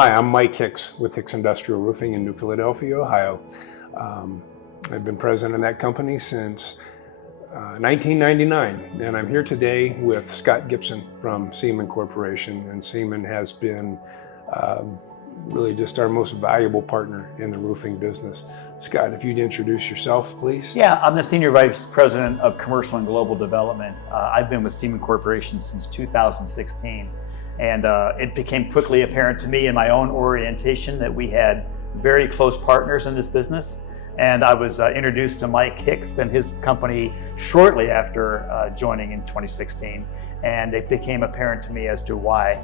Hi, I'm Mike Hicks with Hicks Industrial Roofing in New Philadelphia, Ohio. I've been president of that company since 1999, and I'm here today with Scott Gipson from Seaman Corporation. And Seaman has been really just our most valuable partner in the roofing business. Scott, if you'd introduce yourself, please. Yeah, I'm the Senior Vice President of Commercial and Global Development. I've been with Seaman Corporation since 2016. And it became quickly apparent to me in my own orientation that we had very close partners in this business. And I was introduced to Mike Hicks and his company shortly after joining in 2016. And it became apparent to me as to why.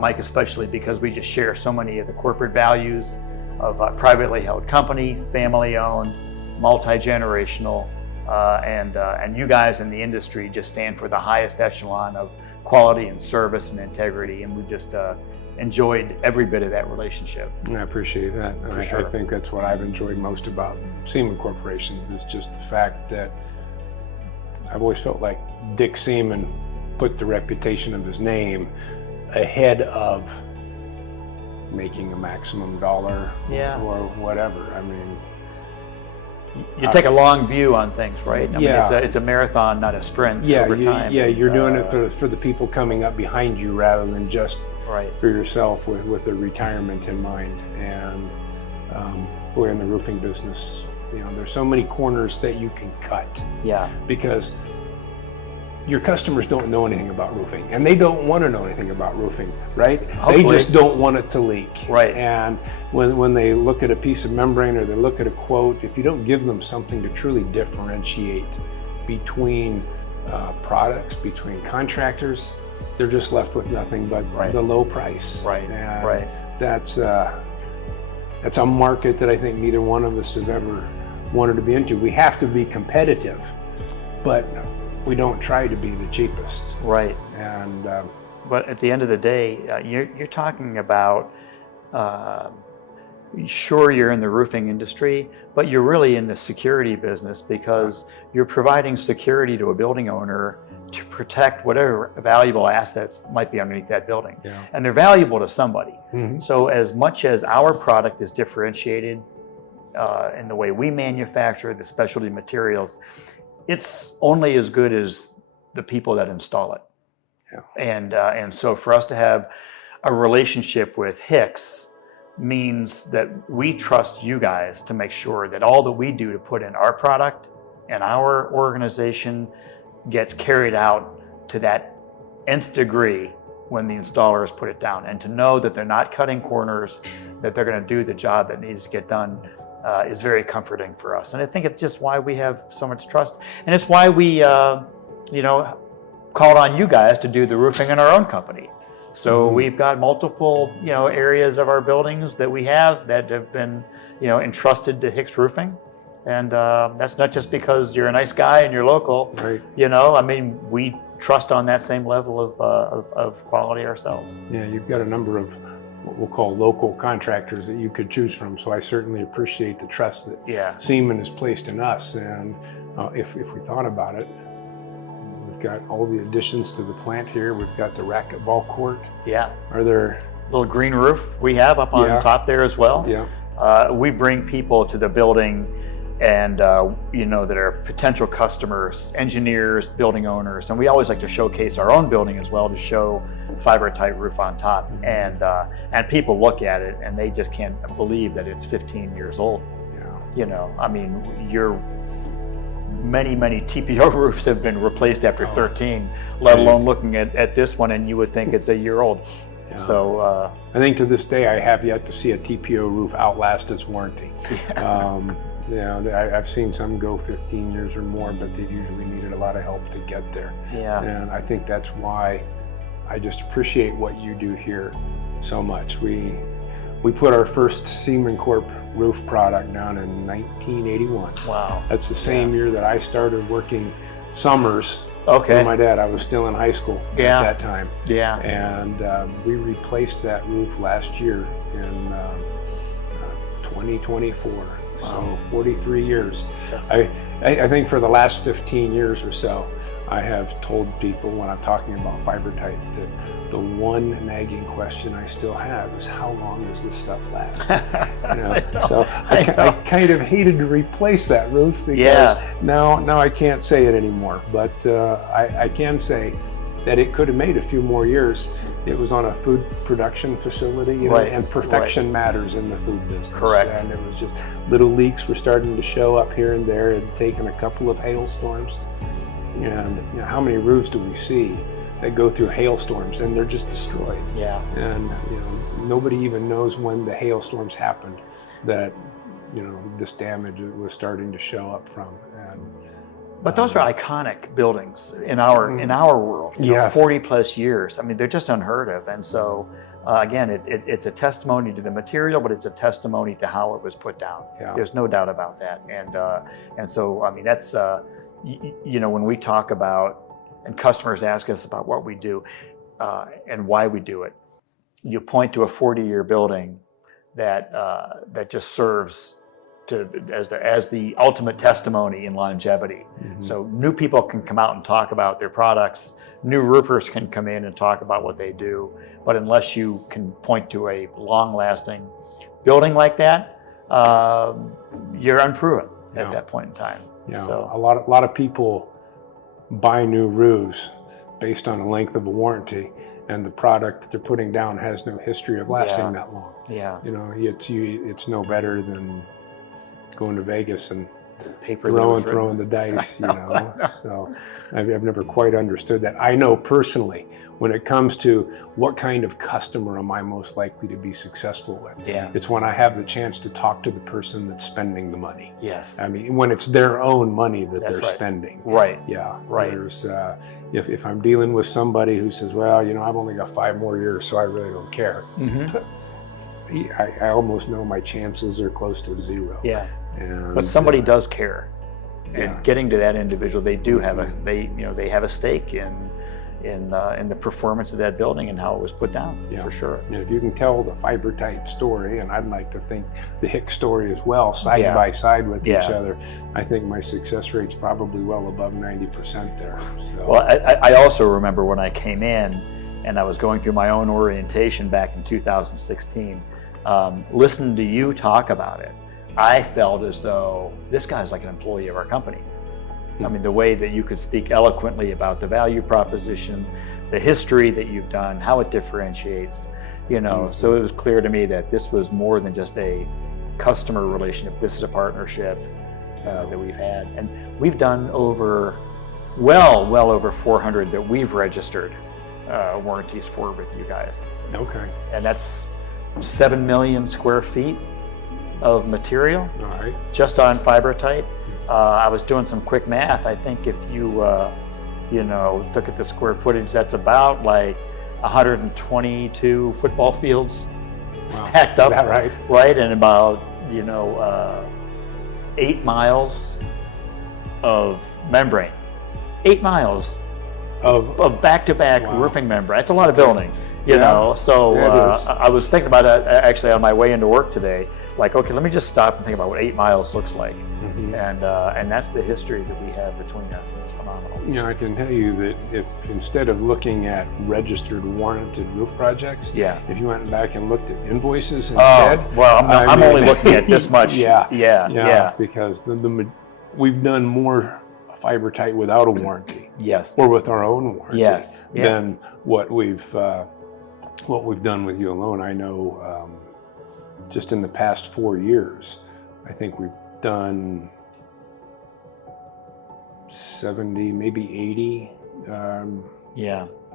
Mike especially, because we just share so many of the corporate values of a privately held company, family-owned, multi-generational, and you guys in the industry just stand for the highest echelon of quality and service and integrity, and we just enjoyed every bit of that relationship. I appreciate that. Sure. I think that's what I've enjoyed most about Seaman Corporation is just the fact that I've always felt like Dick Seaman put the reputation of his name ahead of making a maximum dollar or whatever. I mean, you take a long view on things, right? I mean, it's a marathon, not a sprint over time. You're doing it for the people coming up behind you rather than just for yourself with the retirement in mind. And boy, in the roofing business, there's so many corners that you can cut. Yeah. Because your customers don't know anything about roofing, and they don't want to know anything about roofing, right? Hopefully. They just don't want it to leak. Right. And when they look at a piece of membrane or they look at a quote, if you don't give them something to truly differentiate between products, between contractors, they're just left with nothing but the low price. Right. And that's a market that I think neither one of us have ever wanted to be into. We have to be competitive, but we don't try to be the cheapest. Right. And but at the end of the day, you're talking about, sure, you're in the roofing industry, but you're really in the security business because you're providing security to a building owner to protect whatever valuable assets might be underneath that building. Yeah. And they're valuable to somebody. Mm-hmm. So as much as our product is differentiated in the way we manufacture the specialty materials, it's only as good as the people that install it. Yeah. And so for us to have a relationship with Hicks means that we trust you guys to make sure that all that we do to put in our product and our organization gets carried out to that nth degree when the installers put it down. And to know that they're not cutting corners, that they're going to do the job that needs to get done is very comforting for us. And I think it's just why we have so much trust. And it's why we, called on you guys to do the roofing in our own company. So we've got multiple, areas of our buildings that we have that have been, entrusted to Hicks Roofing. And that's not just because you're a nice guy and you're local. Right. I mean, we trust on that same level of quality ourselves. Yeah, you've got a number of what we'll call local contractors that you could choose from. So I certainly appreciate the trust that Seaman has placed in us. And if we thought about it, we've got all the additions to the plant here. We've got the racquetball court. Yeah. Are there little green roof we have up on top there as well? Yeah. We bring people to the building and that are potential customers, engineers, building owners, and we always like to showcase our own building as well to show Fibertite roof on top, and people look at it and they just can't believe that it's 15 years old. Yeah. I mean, many TPO roofs have been replaced after 13, let alone looking at this one and you would think it's a year old. Yeah. So I think to this day I have yet to see a TPO roof outlast its warranty. I've seen some go 15 years or more, but they've usually needed a lot of help to get there. Yeah. And I think that's why I just appreciate what you do here so much. We put our first Seaman Corp roof product down in 1981. Wow. That's the same year that I started working summers for my dad. I was still in high school at that time. Yeah. And we replaced that roof last year in 2024. Wow. So 43 years. I think for the last 15 years or so, I have told people when I'm talking about Fibertite that the one nagging question I still have is how long does this stuff last? So I kind of hated to replace that roof because now I can't say it anymore. But I can say that it could have made a few more years. It was on a food production facility, and perfection matters in the food business. Correct. And it was just little leaks were starting to show up here and there. It had taken a couple of hailstorms. And how many roofs do we see that go through hailstorms and they're just destroyed? Yeah. And nobody even knows when the hailstorms happened that this damage was starting to show up from. But those are iconic buildings in our world. 40 plus years. I mean, they're just unheard of. And so again, it's a testimony to the material, but it's a testimony to how it was put down. Yeah. There's no doubt about that. And so I mean, that's when we talk about, and customers ask us about what we do and why we do it, you point to a 40-year building that just serves as the ultimate testimony in longevity. Mm-hmm. So new people can come out and talk about their products. New roofers can come in and talk about what they do. But unless you can point to a long-lasting building like that, you're unproven at that point in time. Yeah, so a lot of people buy new roofs based on the length of a warranty, and the product that they're putting down has no history of lasting that long. Yeah. It's no better than going to Vegas and paper throwing the dice, So I've never quite understood that. I know personally, when it comes to what kind of customer am I most likely to be successful with, it's when I have the chance to talk to the person that's spending the money. Yes. I mean, when it's their own money that they're spending. Right. Yeah. Right. There's, if I'm dealing with somebody who says, well, I've only got 5 more years, so I really don't care. Mm-hmm. I almost know my chances are close to zero. Yeah. And, but somebody does care, and getting to that individual, they do have they have a stake in the performance of that building and how it was put down, for sure. And if you can tell the Fibertite story, and I'd like to think the Hicks story as well, side by side with each other, I think my success rate's probably well above 90% there. So. Well, I also remember when I came in and I was going through my own orientation back in 2016, listening to you talk about it, I felt as though this guy's like an employee of our company. I mean, the way that you could speak eloquently about the value proposition, the history that you've done, how it differentiates, so it was clear to me that this was more than just a customer relationship. This is a partnership that we've had. And we've done well over 400 that we've registered warranties for with you guys. Okay. And that's 7 million square feet of material, all right, just on Fibertite. I was doing some quick math. I think if you look at the square footage, that's about like 122 football fields stacked up. Is that right? Right, and about 8 miles of membrane. 8 miles of back-to-back roofing membrane. That's a lot of building. So I was thinking about it actually on my way into work today. Like, okay, let me just stop and think about what 8 miles looks like. Mm-hmm. And that's the history that we have between us. It's phenomenal. I can tell you that if instead of looking at registered warranted roof projects, if you went back and looked at invoices instead. Well, I'm only looking at this much. Because we've done more Fibertite without a warranty. Yes. Or with our own warranty. Yes. Than what we've done with you alone. I know just in the past 4 years, I think we've done 70, maybe 80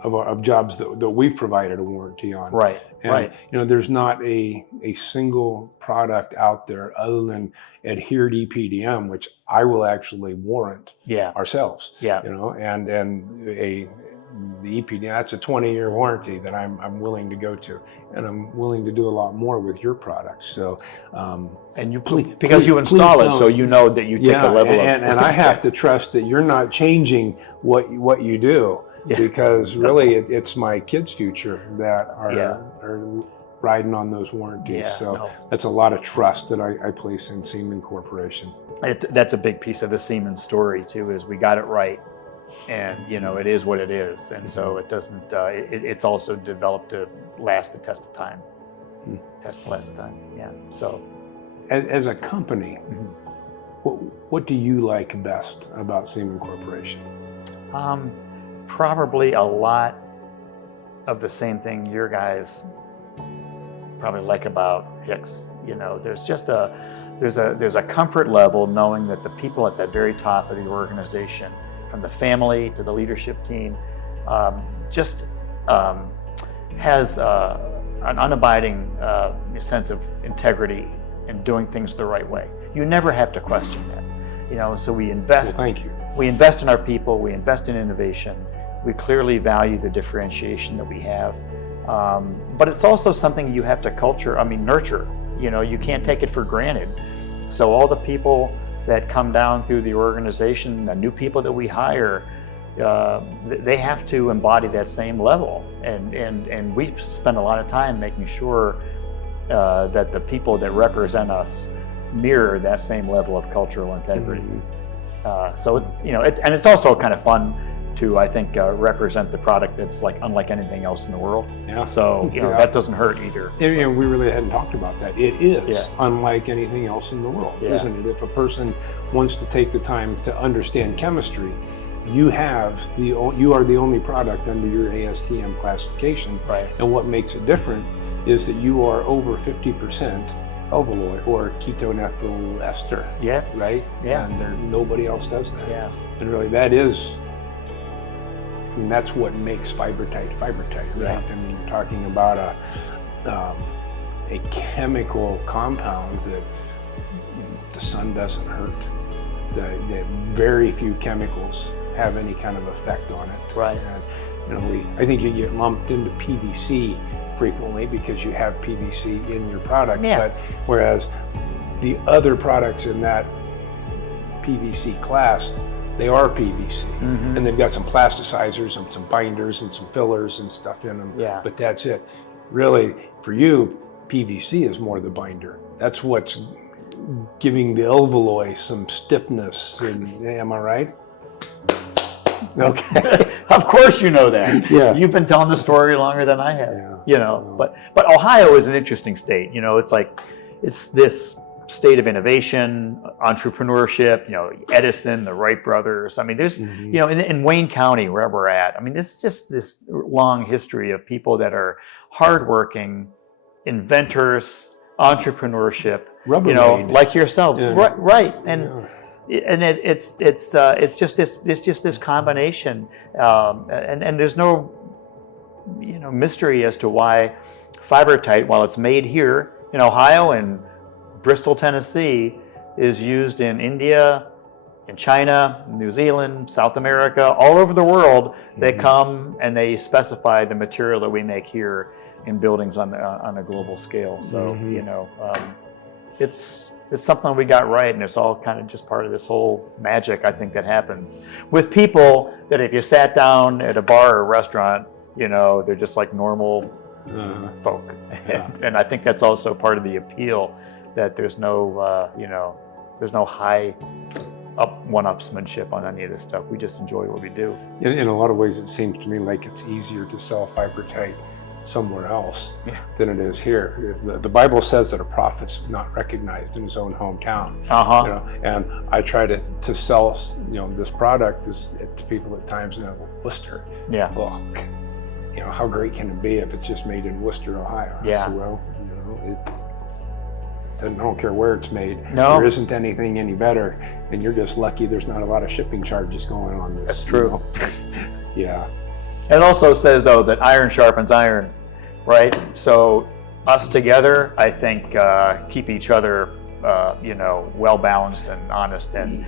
of jobs that we've provided a warranty on. Right. And there's not a single product out there other than adhered EPDM, which I will actually warrant ourselves. Yeah. The EPDM, that's a 20-year warranty that I'm willing to go to, and I'm willing to do a lot more with your products. So, and you because you install it, so you know that you take a level of. And I have to trust that you're not changing what you do, because really it's my kids' future that are riding on those warranties. Yeah, so no. that's a lot of trust that I place in Seaman Corporation. That's a big piece of the Seaman story too, is we got it right. And it is what it is, and so it doesn't. It's also developed to last the test of time. Yeah. So, as a company, what do you like best about Seaman Corporation? Probably a lot of the same thing your guys probably like about Hicks. There's just there's a comfort level knowing that the people at the very top of the organization, from the family to the leadership team, has an unabiding sense of integrity and doing things the right way. You never have to question that. So we invest. Well, thank you. We invest in our people. We invest in innovation. We clearly value the differentiation that we have. But it's also something you have to nurture. You can't take it for granted. So all the people that come down through the organization, the new people that we hire, they have to embody that same level. And we spend a lot of time making sure that the people that represent us mirror that same level of cultural integrity. So it's also kind of fun to, I think, represent the product that's unlike anything else in the world. Yeah. So that doesn't hurt either. And we really hadn't talked about that. It is unlike anything else in the world, isn't it? If a person wants to take the time to understand chemistry, you are the only product under your ASTM classification. Right. And what makes it different is that you are over 50% alveoli or ketone ethyl ester. Yeah. Right? Yeah. And nobody else does that. Yeah. And really that's what makes Fibertite, right? Yeah. You're talking about a chemical compound that the sun doesn't hurt. That very few chemicals have any kind of effect on it. Right. And I think you get lumped into PVC frequently because you have PVC in your product. Yeah. But whereas the other products in that PVC class, they are PVC, and they've got some plasticizers and some binders and some fillers and stuff in them. Yeah. But that's it. Really, for you, PVC is more the binder. That's what's giving the alveoli some stiffness. Am I right? Okay. Of course you know that. Yeah. You've been telling the story longer than I have. Yeah. But Ohio is an interesting state. It's this state of innovation, entrepreneurship, Edison, the Wright brothers. There's, in Wayne County where we're at, there's just this long history of people that are hardworking, inventors, entrepreneurship, like yourselves. Yeah. Right. And it's just this combination, and there's no mystery as to why Fibertite, while it's made here in Ohio and Bristol, Tennessee, is used in India, in China, New Zealand, South America, all over the world. They come and they specify the material that we make here in buildings on a global scale. So it's something we got right, and it's all kind of just part of this whole magic, I think, that happens with people that if you sat down at a bar or a restaurant, they're just like normal folk. And I think that's also part of the appeal, that there's no high one-upsmanship on any of this stuff. We just enjoy what we do. In a lot of ways, it seems to me like it's easier to sell Fibertite somewhere else than it is here. The Bible says that a prophet's not recognized in his own hometown. And I try to sell this product to people at times in Worcester. Yeah. Well, how great can it be if it's just made in Worcester, Ohio? Yeah. So, I don't care where it's made. No. There isn't anything any better, and you're just lucky there's not a lot of shipping charges going on this. That's true. Yeah. It also says, though, that iron sharpens iron, right? So us together, I think, keep each other, well balanced and honest, and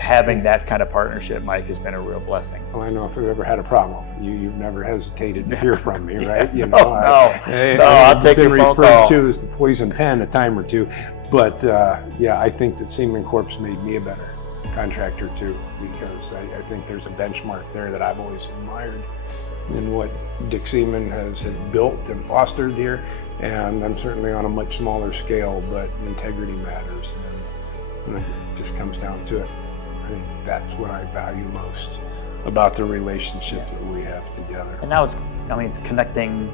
having that kind of partnership, Mike, has been a real blessing. Well, I know if I've ever had a problem, you've never hesitated to hear from me, right? I'll take your phone call. Been referred to as the poison pen a time or two, but I think that Seaman Corp's made me a better contractor too, because I think there's a benchmark there that I've always admired in what Dick Seaman has built and fostered here, and I'm certainly on a much smaller scale, but integrity matters, and when it just comes down to it, I think that's what I value most about the relationship that we have together. And now it's connecting,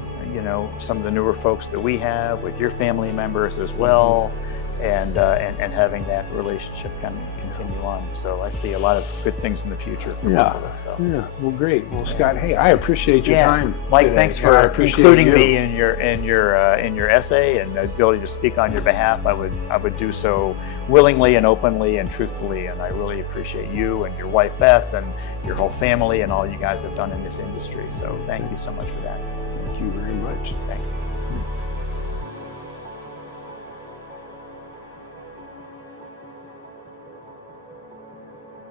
some of the newer folks that we have with your family members as well, and having that relationship kind of continue on. So I see a lot of good things in the future for both of us. So. Yeah, well, great. Well, Scott, hey, I appreciate your time, Mike. Today. Thanks for including me in your essay and the ability to speak on your behalf. I would do so willingly and openly and truthfully, and I really appreciate you and your wife Beth and your whole family and all you guys have done in this industry. So thank you so much for that. Thank you very much. Thanks.